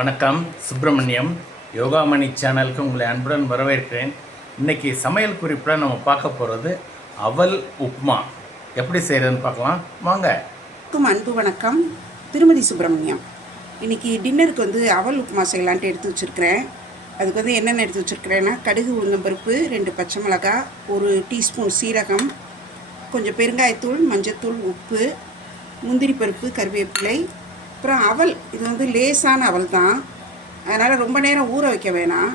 வணக்கம். சுப்பிரமணியம் யோகாமணி சேனலுக்கு உங்களை அன்புடன் வரவேற்கிறேன். இன்றைக்கி சமையல் குறிப்பில் நம்ம பார்க்க போகிறது அவல் உப்மா எப்படி செய்கிறதுன்னு பார்க்கலாம் வாங்க. அன்பு வணக்கம். திருமதி சுப்பிரமணியம். இன்றைக்கி டின்னருக்கு அவல் உப்மா செய்யலான்ட்டு எடுத்து வச்சுருக்கிறேன். அதுக்கு என்னென்ன எடுத்து வச்சுருக்கிறேன்னா, கடுகு, உளுந்தம்பருப்பு, 2 பச்சை மிளகாய், 1 டீஸ்பூன் சீரகம், கொஞ்சம் பெருங்காயத்தூள், மஞ்சத்தூள், உப்பு, முந்திரி பருப்பு, கருவேப்பிலை, அப்புறம் அவல். இது லேசான அவல் தான், அதனால் ரொம்ப நேரம் ஊற வைக்க வேணாம்.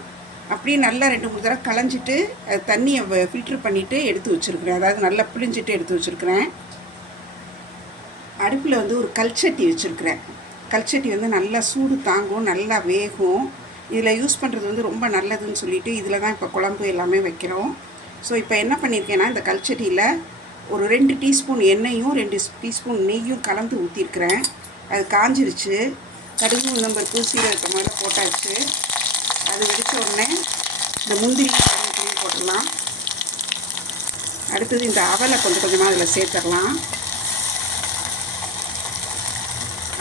அப்படியே நல்லா 2-3 தடவை களைஞ்சிட்டு அது தண்ணியை ஃபில்ட்ரு பண்ணிவிட்டு எடுத்து வச்சுருக்கிறேன். அதாவது நல்லா பிழிஞ்சிட்டு எடுத்து வச்சுருக்கிறேன். அடுப்பில் ஒரு கல்சட்டி வச்சுருக்கிறேன். கல்சட்டி நல்லா சூடு தாங்கும், நல்லா வேகும். இதில் யூஸ் பண்ணுறது ரொம்ப நல்லதுன்னு சொல்லிவிட்டு இதில் தான் இப்போ குழம்பு எல்லாமே வைக்கிறோம். ஸோ இப்போ என்ன பண்ணியிருக்கேன்னா, இந்த கல்சட்டியில் ஒரு 2 டீஸ்பூன் எண்ணெயும் 2 டீஸ்பூன் நெய்யும் கலந்து ஊற்றிருக்கிறேன். அது காஞ்சிருச்சு. கடுகு, உளுந்தம்பருப்பு, சீரகத்தை முதல்ல போட்டாச்சு. அது வெடித்த உடனே இந்த முந்திரி போட்டுடலாம். அடுத்தது இந்த அவலை கொஞ்சம் கொஞ்சமாக அதில் சேர்த்துடலாம்.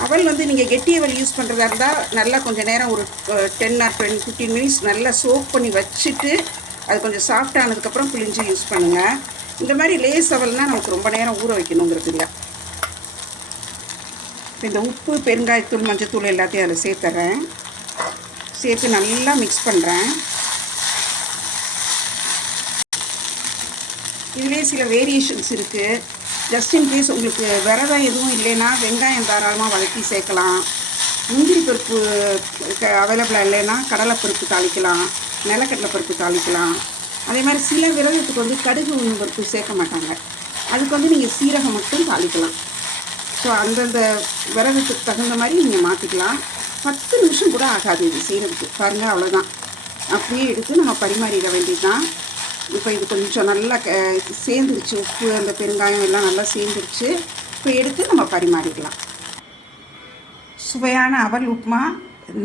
அவல் நீங்கள் கெட்டி அவல் யூஸ் பண்ணுறதா இருந்தால் நல்லா கொஞ்சம் நேரம் ஒரு 10 or 15 மினிட்ஸ் நல்லா சோக் பண்ணி வச்சுட்டு அது கொஞ்சம் சாஃப்டானதுக்கப்புறம் பிழிஞ்சு யூஸ் பண்ணுங்கள். இந்த மாதிரி லேஸ் அவல்னால் நமக்கு ரொம்ப நேரம் ஊற வைக்கணுங்கிறது இல்லை. இந்த உப்பு, பெருங்காயத்தூள், மஞ்சத்தூள் எல்லாத்தையும் அதில் சேர்த்துறேன். சேர்த்து நல்லா மிக்ஸ் பண்ணுறேன். இதிலே சில வேரியேஷன்ஸ் இருக்குது. ஜஸ்ட் இன் கேஸ் உங்களுக்கு விரதம் எதுவும் இல்லைன்னா வெங்காயம் தாராளமாக வதக்கி சேர்க்கலாம். முந்திரி பருப்பு அவைலபிளாக இல்லைன்னா கடலைப்பருப்பு தாளிக்கலாம், நிலக்கடலை பருப்பு தாளிக்கலாம். அதே மாதிரி சில விரதத்துக்கு கடுகு, உளுந்து பருப்பு சேர்க்க மாட்டாங்க. அதுக்கு நீங்கள் சீரகம் மட்டும் தாளிக்கலாம். ஸோ அந்தந்த விரதத்துக்கு தகுந்த மாதிரி நீங்கள் மாற்றிக்கலாம். 10 நிமிஷம் கூட ஆகாது இது செய்கிறதுக்கு. பாருங்கள், அவ்வளோதான். அப்படியே எடுத்து நம்ம பரிமாறிட வேண்டியது தான். இப்போ இது கொஞ்சம் நல்லா சேர்ந்துருச்சு. உப்பு, அந்த பெருங்காயம் எல்லாம் நல்லா சேர்ந்துருச்சு. இப்போ எடுத்து நம்ம பரிமாறிக்கலாம். சுவையான அவல் உப்புமா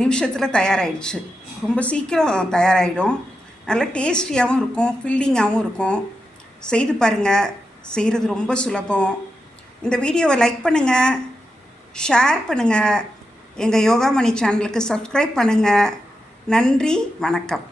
நிமிஷத்தில் தயாராகிடுச்சு. ரொம்ப சீக்கிரம் தயாராகிடும். நல்லா டேஸ்டியாகவும் இருக்கும், ஃபில்லிங்காகவும் இருக்கும். செய்து பாருங்கள். செய்கிறது ரொம்ப சுலபம். இந்த வீடியோவை லைக் பண்ணுங்கள், ஷேர் பண்ணுங்கள், எங்கள் யோகாமணி சேனலுக்கு சப்ஸ்கிரைப் பண்ணுங்கள். நன்றி, வணக்கம்.